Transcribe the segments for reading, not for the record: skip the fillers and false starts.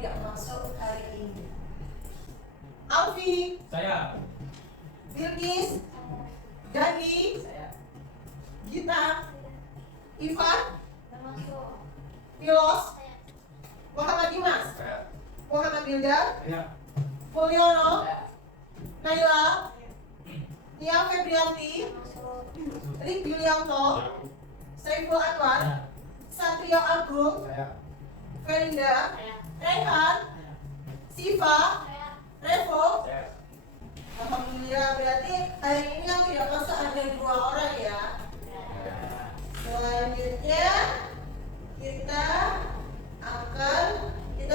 tidak masuk hari ini? Alfi. Saya. Bilkis. Dani. Saya. Gita. Ivan. Termasuk. Milos. Saya. Muhammad Dimas. Saya. Muhammad Wildan. Saya. Mulyono. Saya. Naila. Nia Febrianti. Termasuk. Rik Yulianto. Saiful Anwar. Satrio Agung. Saya. Ferinda. Saya. Rehan. Siva. Saya. Revo. Saya. Alhamdulillah, berarti hari ini yang tidak masuk ada 2 orang ya. Selanjutnya kita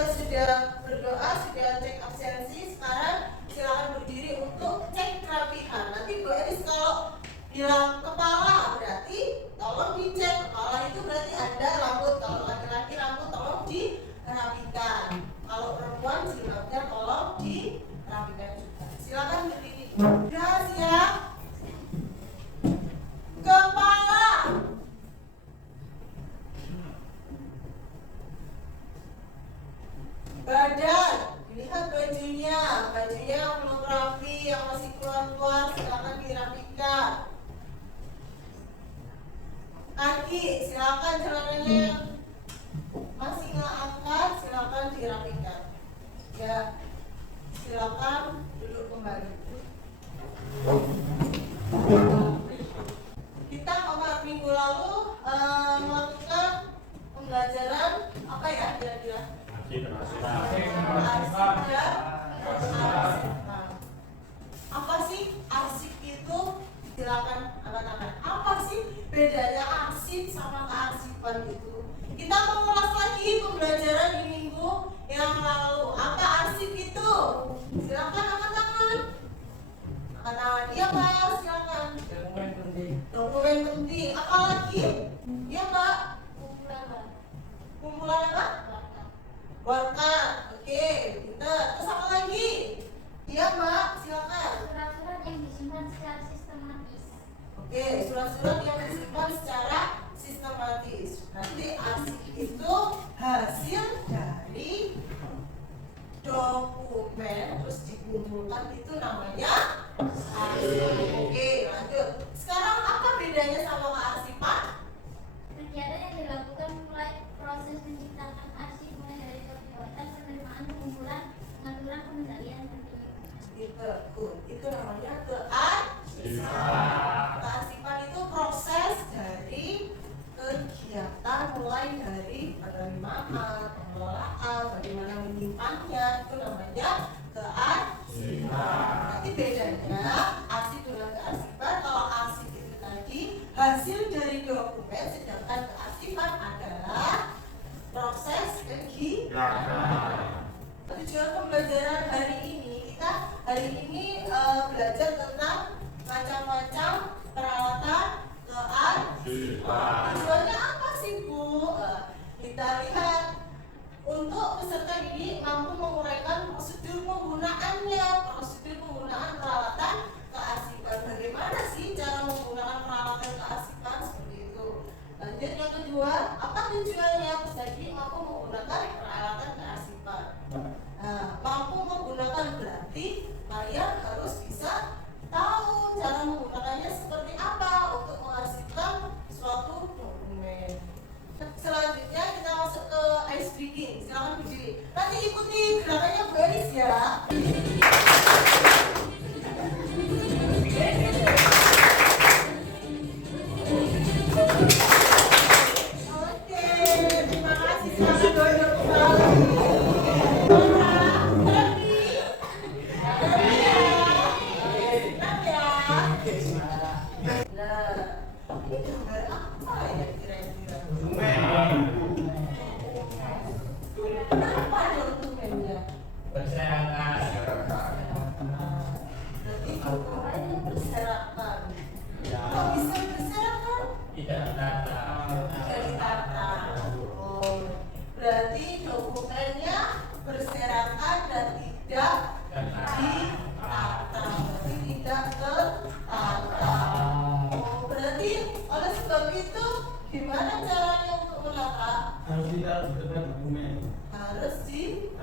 sudah berdoa, sudah cek absensi. Sekarang silakan berdiri untuk cek kerapihan. Nanti Bu Elis kalau bilang kepala berarti tolong dicek. Kepala itu berarti ada rambut. Kalau laki-laki rambut tolong dirapikan. Kalau perempuan jilbabnya tolong dirapikan juga. Silakan berdiri. Udah siap? Kepala. Badan. Lihat bajunya yang belum rapi, yang masih keluar-keluar, silakan dirapikan. Kaki, silakan celananya yang masih nggak angkat, silakan dirapikan. Ya, silakan duduk kembali. Kita kemarin minggu lalu melakukan pembelajaran apa ya kira-kira? Arsip ya. Apa sih arsip itu? Silakan angkat-angkat. Apa sih bedanya arsip sama kearsipan itu? Kita mengulas lagi pembelajaran di minggu yang lalu. Apa arsip itu? Silakan angkat tangan. Angkat tangan. Iya Pak, silakan. Dokumen penting. Apa lagi? Iya Pak. Kumpulan apa? Warta. Oke, pintar. Terus apa lagi? Iya Mbak, silakan. Surat-surat yang disimpan secara sistematis. Oke, surat-surat yang disimpan secara sistematis. Nanti arsip itu hasil dari dokumen terus dikumpulkan, itu namanya arsip. Oke, lanjut. Sekarang apa bedanya sama kearsipan? Kegiatan yang dilakukan mulai proses menciptakan arsip mulai dari pembuatan, penerimaan, pengumpulan, pengaturan, pengendalian, dan penyimpanan. Itu namanya kearsipan. Kearsipan itu proses dari kegiatan mulai dari penerimaan, pengelolaan, bagaimana menyimpannya, itu namanya kearsipan. Nanti bedanya arsip dengan kearsipan, kalau arsip itu tadi hasil dari dokumen, sedangkan kearsipan adalah proses kegiatan. Tujuan pembelajaran hari ini, kita hari ini belajar tentang macam-macam peralatan kearsipan. Tujuannya apa sih Bu? Kita lihat untuk peserta ini mampu menguraikan prosedur penggunaannya, prosedur penggunaan peralatan kearsipan. Bagaimana sih cara menggunakan peralatan kearsipan seperti itu? Lanjut yang kedua, apa tujuannya? Jadi mampu menggunakan peralatan kearsipan. Nah, mampu menggunakan berarti kalian harus bisa tahu cara menggunakannya seperti apa untuk mengarsipkan suatu dokumen. Selanjutnya kita masuk ke ice breaking. Silakan berdiri. Nanti ikuti gerakannya Bu Elis ya. Oke, terima kasih. Silakan duduk kembali. Ini gambar apa ya kira-kira? Kenapa dokumennya? Berserakan. Berarti dokumennya berserakan. Kok bisa berserakan? Tidak ditata. Tidak ditata. Oh, berarti dokumennya berserakan dan tidak ditata. Berarti tidak tertata. Oh, berarti oleh sebab itu gimana caranya untuk menata? Harus tidak dokumen. Harus di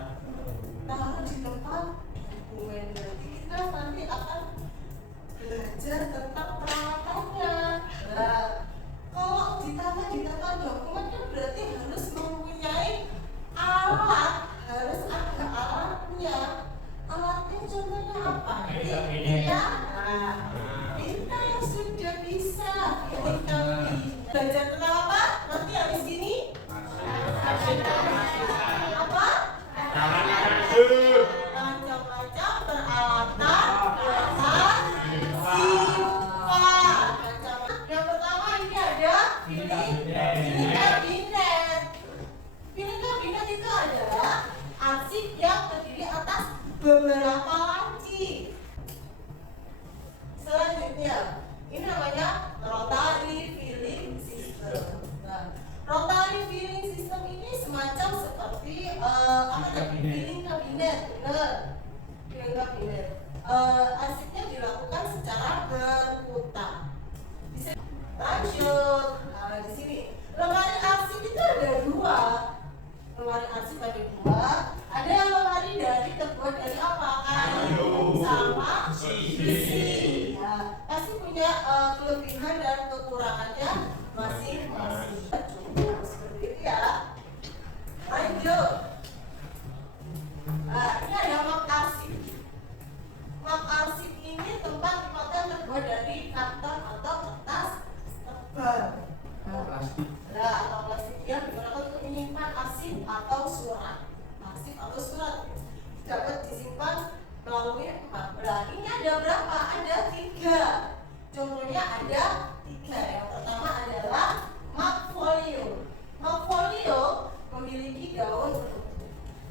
taruh di tempat dokumen. Nanti kita nanti akan belajar tentang peralatannya. Nah, kalau ditata di tempat dokumen kan berarti harus mempunyai alat, harus ada alatnya. Alatnya contohnya apa? Ya, kita yang sudah bisa. Kita belajar tentang apa? Nanti habis ini apa? Macam-macam peralatan sifat. Yang pertama ini ada pilih kabinet. Pilih kabinet itu adalah arsip yang terdiri atas beberapa laci. Selanjutnya, ini namanya rotary filling system. Nah, rotary filling system ini semacam seperti filling kabinet, benar? Filling kabinet. Arsipnya dilakukan secara berputar. Bisa lanjut. Nah, di sini lemari arsip itu ada dua. Lemari arsip ada dua. Ada yang lemari terbuat dari apa? Kayu sama besi. Ya, pasti punya kelebihan dan kekurangannya masing-masing. Seperti itu ya. Lanjut. Nah, ini ada map arsip. Map arsip ini tempat tempatnya terbuat dari karton atau kertas tebal. Nah, atau plastik yang digunakan untuk menyimpan arsip atau surat. Arsip atau surat dapat disimpan melalui map. Nah, ini ada berapa? Ada 3. Contohnya ada 3. Yang pertama adalah map folio. Map folio memiliki daun.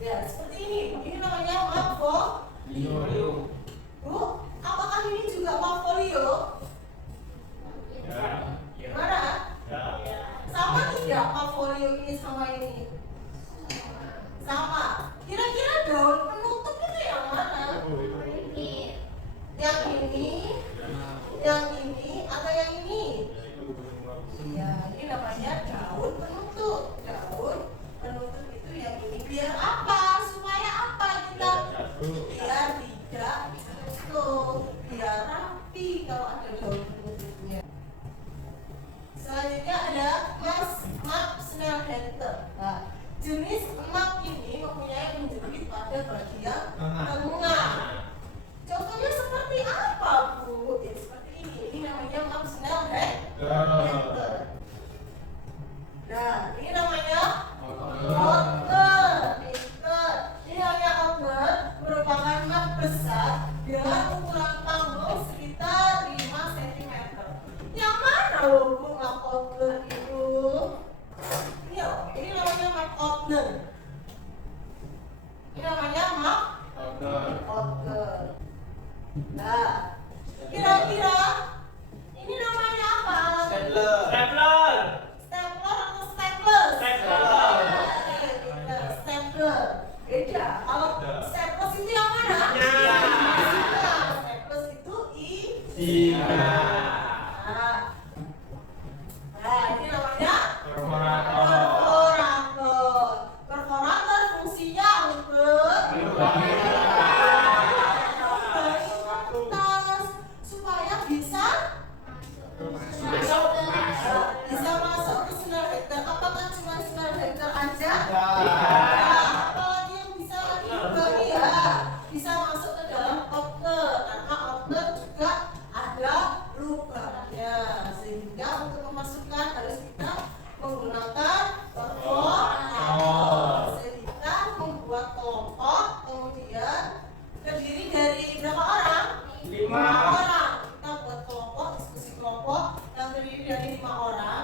Ya, seperti ini. Ini namanya map folio. Bu, apakah ini juga map folio? Gimana? Sama tidak map folio ini sama ini? Sama. Kira-kira daun penutup itu yang mana? Yang ini, atau yang ini? Ya, ini namanya daun penutup. Daun penutup itu yang ini. Biar apa? Supaya apa kita? Biar tidak jatuh, biar rapi kalau ada daun penutupnya. Selanjutnya ada map Snellhander. Nah, jenis map ini mempunyai penjepit pada bagian tengah. Contohnya seperti apa, Bu? Ya, seperti ini. Ini namanya map Snellhander. Nah, ini namanya outer. Ini namanya outer merupakan map besar dengan ukuran panggung sekitar 5 cm. Yang mana loh, Bu, map outer itu? Ini namanya map outer. Ini namanya map outer. Nah, kira-kira ini namanya apa? Stapler atau staples? Stapler. Beda. Kalau staples itu yang mana? Staples itu Nah, ini namanya perforator. Perforator fungsinya untuk supaya bisa masuk ke Snellhander. Apakah cuma Snellhander aja? Apalagi yang bisa lagi bisa masuk ke dalam outer, karena outer juga ada lubangnya, sehingga untuk memasukkan harus kita menggunakan perforator. Kita membuat kelompok, kemudian terdiri dari berapa orang? 5 orang. Kita buat kelompok, diskusi kelompok yang terdiri dari 5 orang.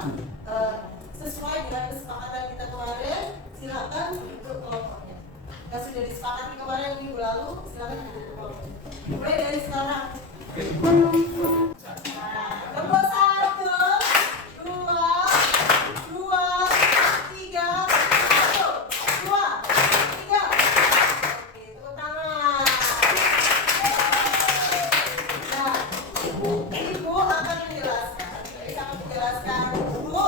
Sesuai dengan kesepakatan kita kemarin, silakan bentuk kelompoknya. Yang sudah disepakati kemarin minggu lalu, silakan bentuk kelompoknya. Mulai dari sekarang. Kelompok 1, 2, 3, 1, 2, 3. Oke, tepuk tangan. Nah, Ibu akan menjelaskan. Bu,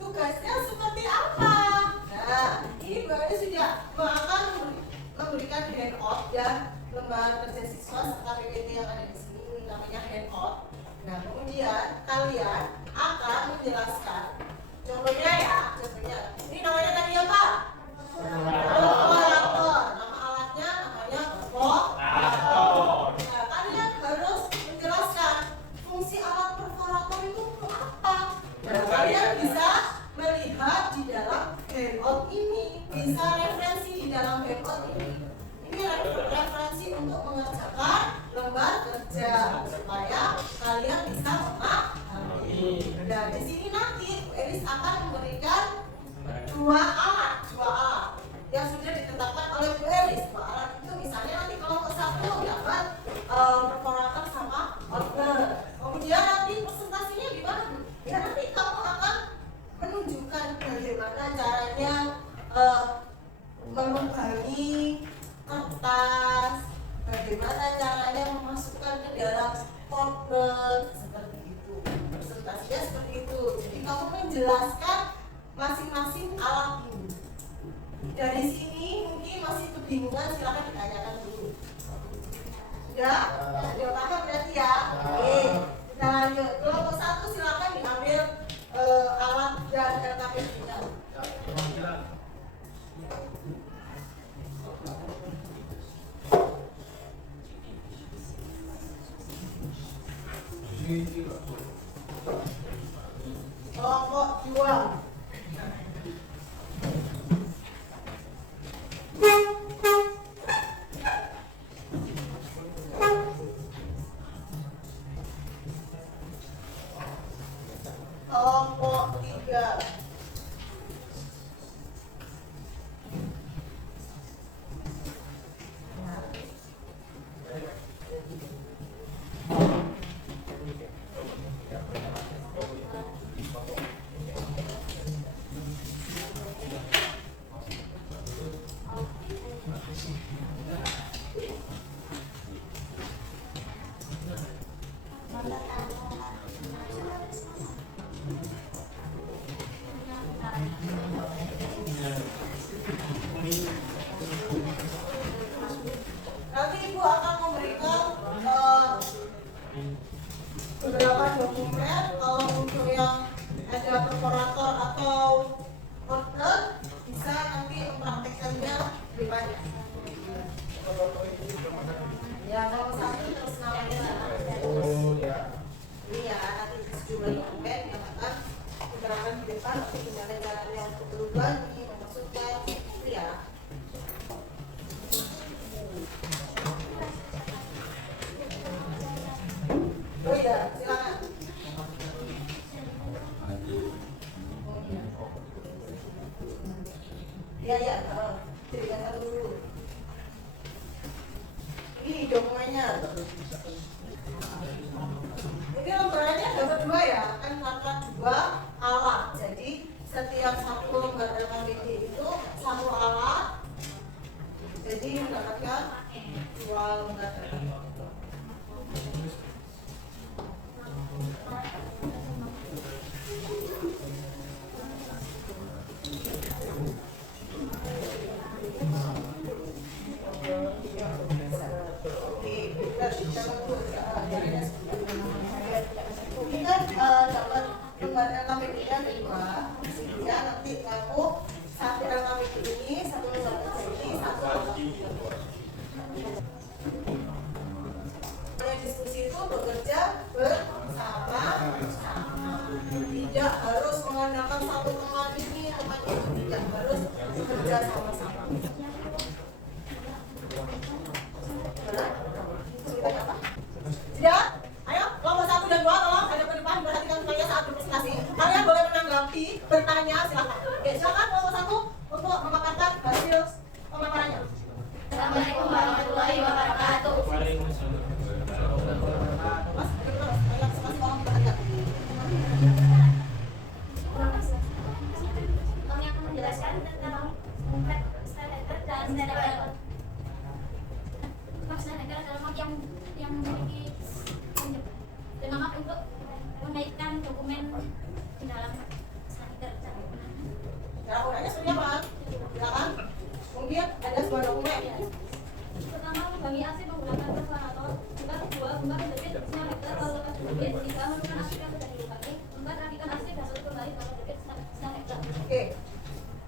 tugasnya seperti apa? Nah, ini Bu sudah akan memberikan handout ya, lembar kerja siswa serta PPT yang ada di sini. Ini namanya handout. Nah, kemudian kalian akan menjelaskan. Contohnya ya, ini namanya tadi apa? Kalkulator. Nama alatnya namanya kalkulator. Nah, kalian harus menjelaskan fungsi alat perforator itu apa. Nah, kalian bisa melihat di dalam handout ini, bisa referensi di dalam handout ini. Ini referensi untuk mengerjakan lembar kerja supaya kalian bisa memahami. Dan di sini nanti Bu Elis akan memberikan dua alat yang sudah ditetapkan oleh Bu Elis. Dua alat itu misalnya nanti kelompok 1 dapat perforator sama order. Kemudian nanti presentasinya gimana? Ya nanti kamu akan menunjukkan bagaimana caranya melubangi kertas, bagaimana caranya memasukkan ke dalam folder seperti itu. Presentasinya seperti itu. Jadi kamu menjelaskan masing-masing alat ini. Dari sini mungkin masih kebingungan, silakan ditanyakan dulu. Sudah paham berarti ya? Oke, kita lanjut. Kelompok 1 silakan diambil alat dan LKPD-nya. Kelompok 2. Kelompok 3. Nanti Ibu akan memberikan beberapa dokumen. Kalau untuk yang ada perforator atau order bisa nanti mempraktekannya lebih banyak. Ya, kalau 1 terus namanya ini ya, nanti sejumlah dokumen yang akan diterangkan di depan untuk gimana caranya untuk berubah ini memasukkan itu ya. Oh iya, silakan. Ya, ceritakan dulu. Ini dokumennya. Ini lembarannya dapat 2 ya, kan dapat 2 alat. Jadi setiap satu lembar LKPD itu 1 alat. Jadi mendapatkan 2 lembar LKPD. Dapat lembar LKPD ada 2. Ya, nanti kamu 1 LKPD ini, 1 lembar kerja ini, 1 diskusi itu bekerja bersama. Tidak harus mengandalkan satu teman ini, teman itu, tidak harus bekerja sama-sama. Tidak? Ayo, kelompok 1 dan 2 tolong hadap ke depan, perhatikan semuanya saat berpresentasi. Kalian boleh menanggapi, bertanya, silakan. Oke, silakan kelompok 1 untuk memaparkan hasil pemaparannya. Assalamualaikum warahmatullahi wabarakatuh. Waalaikumsalam. Mas, banyak sekali orang bertanya. Kami akan menjelaskan tentang standar dan standar. Standar adalah yang memiliki semangat untuk mengaitkan dokumen di dalam standar. Cara gunanya seperti apa? Silakan. Mungkin ada sebuah dokumen. Pertama, membagi arsip menggunakan perforator. Juga kedua, buka penerbit semua lektor kalau lepas penerbit. Tiga, menemukan arsip yang sudah dilengkapi. Empat, rapikan arsip dan satu kembali kalau penerbit semua lektor.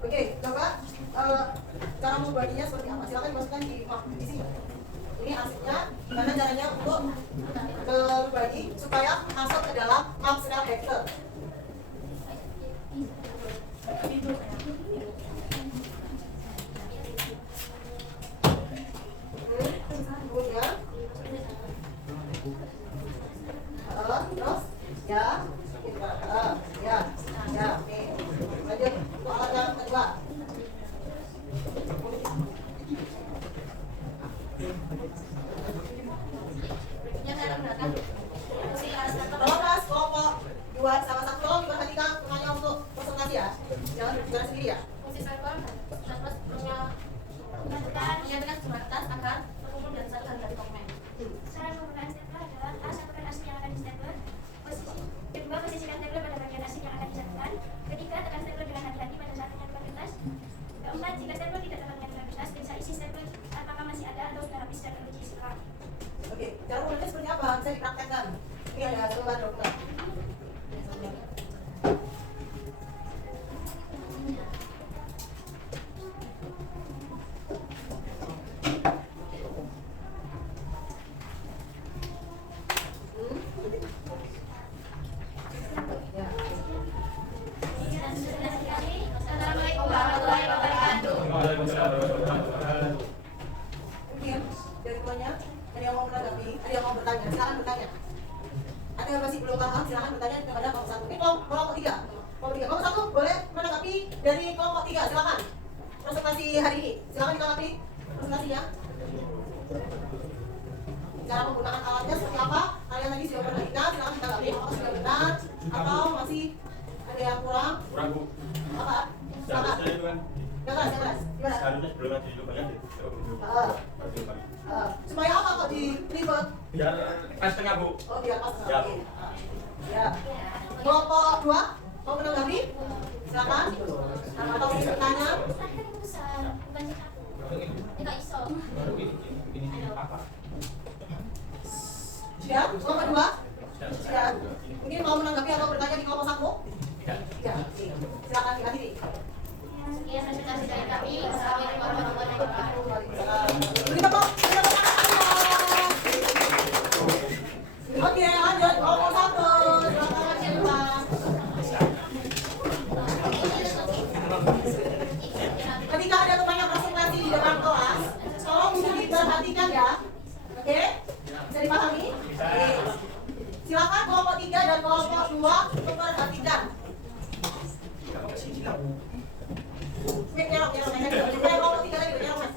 Oke, coba cara membaginya seperti apa? Silakan dimasukkan di sini. Ini arsipnya, gimana caranya untuk berbagi supaya masuk ke dalam map snap vector. Kemudian terus ya kita ya nih lanjut soal yang kedua. Tolong mas kelompok 2 sama 1 tolong diperhatikan hanya untuk presentasi ya, jangan berbicara sendiri ya. Fungsi server dapat menyatakan sebuah kertas agar terkumpul dalam satu harian dokumen. Cara menggunakan stapler adalah A. Satukan arsip yang akan di stapler. Kedua, posisikan stapler pada bagian arsip yang akan disatukan. Ketiga, tekan stapler dengan hati-hati pada saat menyatukan kertas. Keempat, jika stapler tidak dapat menyatukan kertas, periksa isi stapler apakah masih ada atau sudah habis dan perlu diisi ulang. Oke, cara menulisnya seperti apa? Bisa dipraktekkan. Ini ada lembar dokumen. Assalamualaikum warahmatullahi wabarakatuh. Mungkin dari semuanya ada yang mau menanggapi, ada yang mau bertanya, silakan bertanya. Ada yang masih belum paham, silakan bertanya kepada kelompok 1. Ini kelompok 3. Kelompok 1 boleh menanggapi dari kelompok 3, silakan. Presentasi hari ini, silakan ditanggapi presentasinya. Cara menggunakan alatnya seperti apa? Kalian tadi sudah perhatikan, silakan ditanggapi apakah sudah benar atau masih ada yang kurang. Kurang Bu. Apa? Silakan. Seharusnya itu kan. Jelas. Gimana? Seharusnya sebelum ada di lubangnya deh. Supaya apa kok di ribet? Biar pas tengah Bu. Oh biar pas. Ya. Oke. Ya. Kelompok 2 mau menanggapi? Silakan. Atau ingin bertanya? Siap? Kelompok 2? Siap. Mungkin mau menanggapi atau bertanya di kelompok 1? Tidak. Silakan dihadiri. Sekian presentasi dari kami. Wassalamualaikum warahmatullahi wabarakatuh. Beri tepuk tangan. Oke, lanjut kelompok 1. Silakan ketika ada teman yang presentasi di depan kelas, tolong diperhatikan ya. Oke? Bisa dipahami? Oke. Silakan kelompok 3 dan kelompok 2 memperhatikan. Nyerok. Kelompok 3 tadi nyerok mas.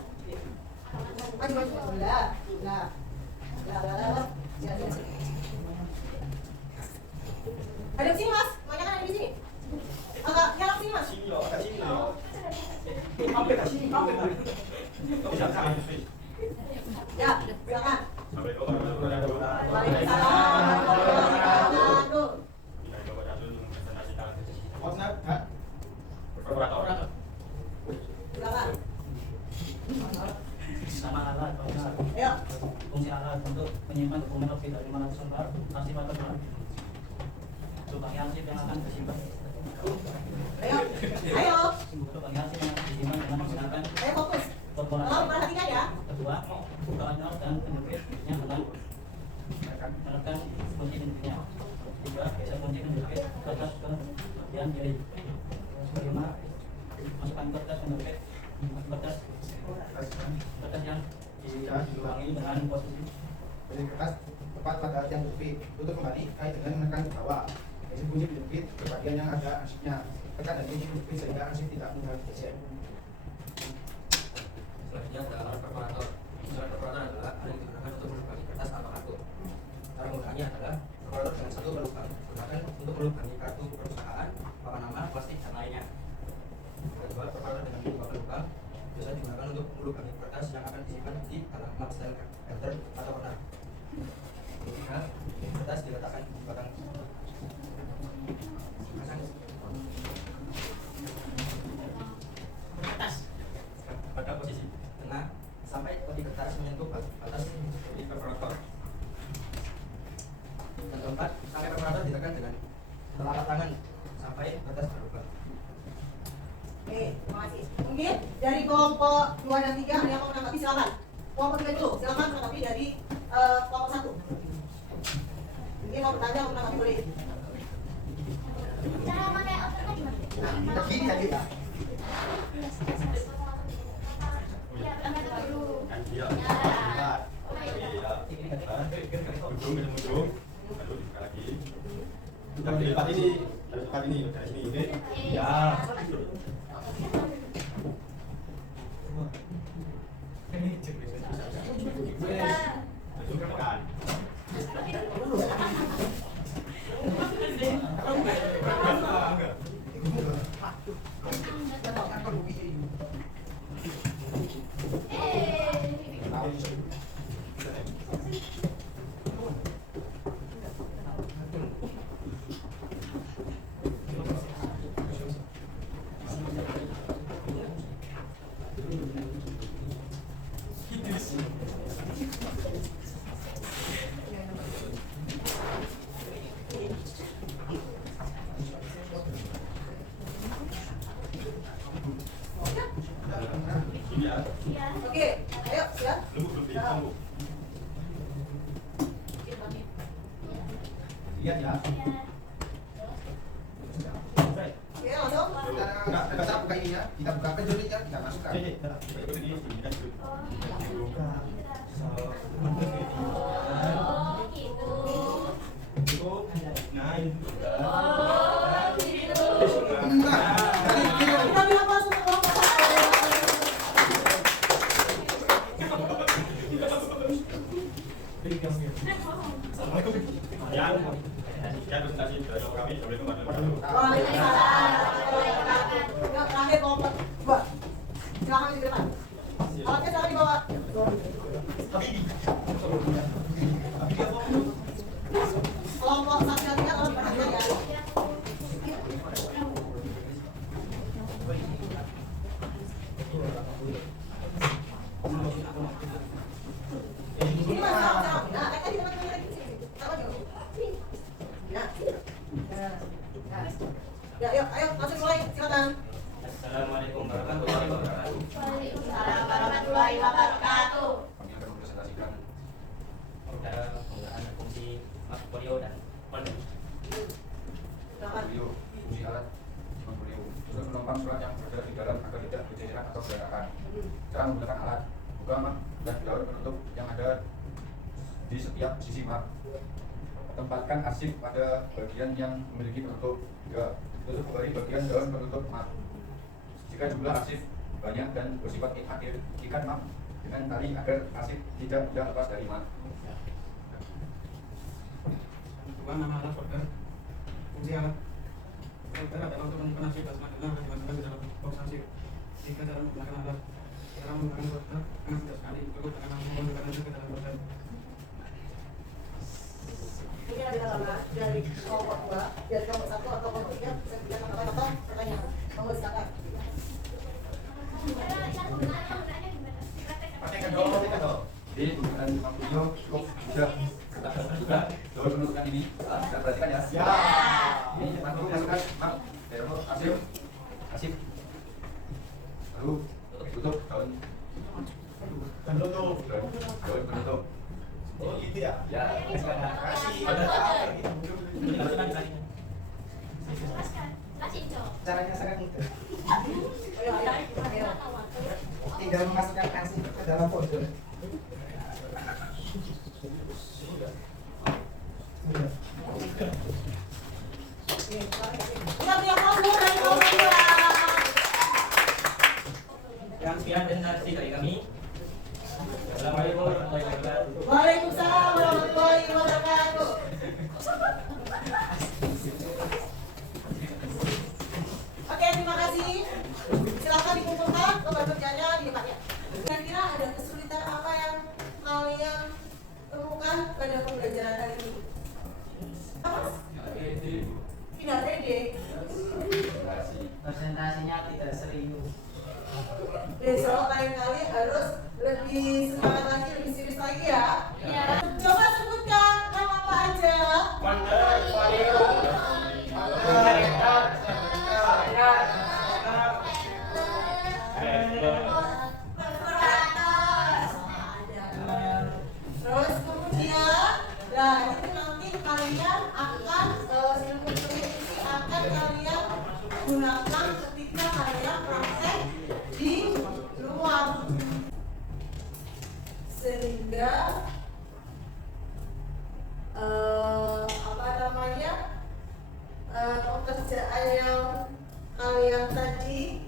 Maju. Lah. Ya. Ada di sini mas, banyak kan ada di sini. Agak nyerok sini mas. Sini loh, agak sini loh. Ya, silakan. Assalamualaikum warahmatullahi wabarakatuh. Waalaikumsalam warahmatullahi wabarakatuh. Kita coba dulu presentasikan. Silakan. Nama alat, Ayo. fungsi alat untuk menyimpan dokumen lebih dari 500 lembar arsip atau lembar. Lubangnya arsip yang akan disimpan. Ayo. Lubangnya arsip yang akan disimpan dengan menggunakan Ayo fokus. korporasi. Tolong perhatikan ya. Kedua, buka nyok dan penerbitnya dengan menekan kunci penerbitnya. Tiga, geser kunci penerbit kertas ke bagian kiri. Kelima, masukkan kertas penerbit kertas yang dilubangi dengan posisi Beri kertas tepat pada yang terbit. Tutup kembali kait dengan menekan ke bawah. Isi kunci penerbit ke bagian yang ada arsipnya. Tekan dan kunci penerbit sehingga arsip tidak mudah digeser. Selanjutnya ada alat perforator. Alat perforator adalah alat yang digunakan untuk melubangi kertas atau kartu. Cara menggunakannya adalah perforator dengan satu lubang digunakan untuk melubangi kartu perusahaan, papan nama, plastik, dan lainnya. Kedua, perforator dengan dua lubang biasa digunakan untuk melubangi kertas yang akan disimpan di dalam map style filter atau kotak. Ketiga, kertas diletakkan di belakang pada sampai peti kertas menyentuh batas peti perforator. Dan keempat, sampai perforator ditekan dengan telapak tangan sampai batas berubah. Oke, terima kasih. Mungkin dari kelompok 2 dan 3 ada yang mau menanggapi, silakan. Kelompok 3 dulu, silakan menanggapi dari kelompok 1. Mungkin mau bertanya, mau menanggapi boleh. Cara memakai outfitnya gimana? Nah, begini aja ya. Iya, berangkat dulu. Iya. Ya. Ujung ketemu ujung, lalu dibuka lagi. Tapi di tempat ini, dari tempat ini, dari sini ini. Ya. Ujung kan makan. Iya. Oke, ayo siap. Lembut lebih lembut. Lihat ya. Oke, langsung. Enggak, baca buka ininya, kita buka penjelinya, kita masukkan. Berikut ini kan dulu. Oh, gitu. Cukup. Nah, ini juga. Oh, gitu. Enggak, dari kiri. Kita bilang langsung ke kelompok 1. Ya, presentasi dari kami, Assalamualaikum warahmatullahi wabarakatuh. Waalaikumsalam. Yang terakhir kelompok 2. Silakan di depan. Alatnya silakan dibawa. Kelompok 1 dan 3 tolong perhatian ya. Ini masalah. Nah, tadi teman-teman lagi. Sama juga. Nah. Ya, ayo langsung mulai. Silakan. Assalamualaikum warahmatullahi wabarakatuh. Waalaikumsalam warahmatullahi wabarakatuh. Kami akan mempresentasikan cara penggunaan fungsi portfolio dan folder. Silakan. Fungsi alat portfolio untuk menumpang surat yang berada di dalam agar tidak berceceran atau berantakan. Cara menggunakan alat buka map dan daun penutup yang ada di setiap sisi map. Tempatkan arsip pada bagian yang memiliki penutup. 3. Tutup kembali bagian daun penutup map. Jika jumlah arsip banyak dan bersifat akhir, ikat map dengan tali agar arsip tidak mudah lepas dari map. Nama alat folder. Fungsi alat folder adalah untuk menyimpan arsip dan adalah dimasukkan ke dalam box arsip. 3. Cara menggunakan alat. Cara menggunakan folder dengan mudah sekali, cukup dengan memasukkan arsip ke dalam folder. Ini adalah nama dari kelompok 2, dari kelompok 1 atau kelompok 3 bisa diberikan tanggapan atau pertanyaan. Monggo silakan. Cara penggunaannya gimana? Praktekkan dong. Jadi penggunaan portfolio cukup mudah. Juga daun penutupkan ini kita perhatikan ya. Ya. Ini masukkan map daun arsip. Lalu tutup daun penutup. Oh gitu ya. Ya. Kasih. Caranya sangat mudah. Ayo. Tinggal memasukkan arsip ke dalam folder. Kita beri aplaus dari kelompok 2. Yang sekian presentasi dari kami. Assalamualaikum warahmatullahi wabarakatuh. Waalaikumsalam warahmatullahi wabarakatuh. Oke, terima kasih. Silakan dikumpulkan lembar kerjanya di depannya. Kira-kira ada kesulitan apa yang kalian temukan pada pembelajaran kali ini? Apa? Tidak pede. Presentasinya tidak serius. Besok lain kali harus lebih semangat lagi, lebih serius lagi ya. Coba sebutkan nama apa aja. Terus kemudian, nah itu nanti kalian akan ilmu ini akan kalian gunakan ketika kalian praktek di luar, sehingga apa namanya pekerjaan yang kalian tadi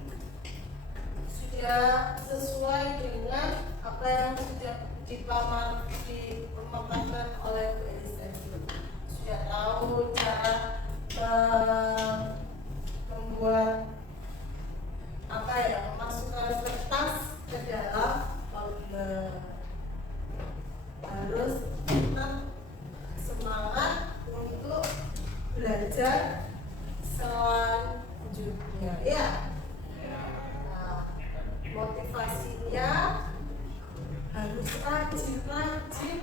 sudah sesuai dengan apa yang sudah dipaparkan oleh Bu Elisa. Sudah tahu cara membuat apa ya, memasukkan kertas ke dalam folder. Harus tetap semangat untuk belajar selanjutnya ya. Nah, motivasinya harus rajin-rajin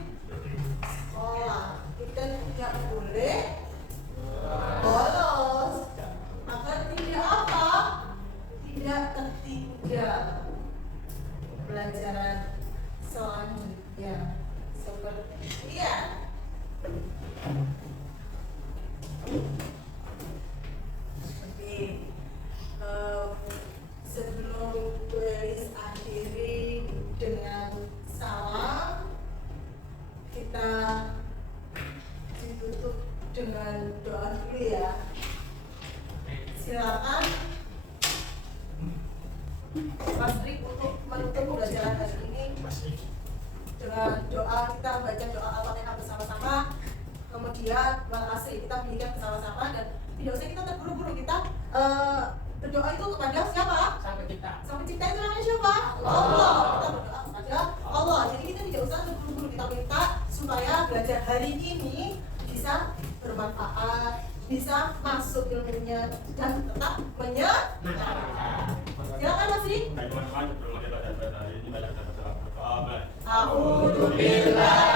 sekolah. Kita tidak boleh bolos agar tidak apa, tidak ketinggalan pelajaran selanjutnya. Seperti ya. Seperti sebelum Belis akhiri dengan salam, kita ditutup dengan doa dulu ya. Silakan Mas Rik untuk menutup pembelajaran hari ini dengan doa. Kita baca doa Al-Fatihah bersama-sama, kemudian Al-Asri kita bunyikan bersama-sama, dan tidak usah kita terburu-buru. Kita berdoa itu kepada siapa? Sang Pencipta. Sang Pencipta itu namanya siapa? Allah. Kita berdoa kepada Allah. Jadi kita tidak usah terburu-buru. Kita minta supaya belajar hari ini bisa bermanfaat, bisa masuk ilmunya, dan tetap menyenangkan. Silakan Mas Rik. Baik teman-teman, sebelum kita belajar hari ini banyak dapat salam. A'udzubillah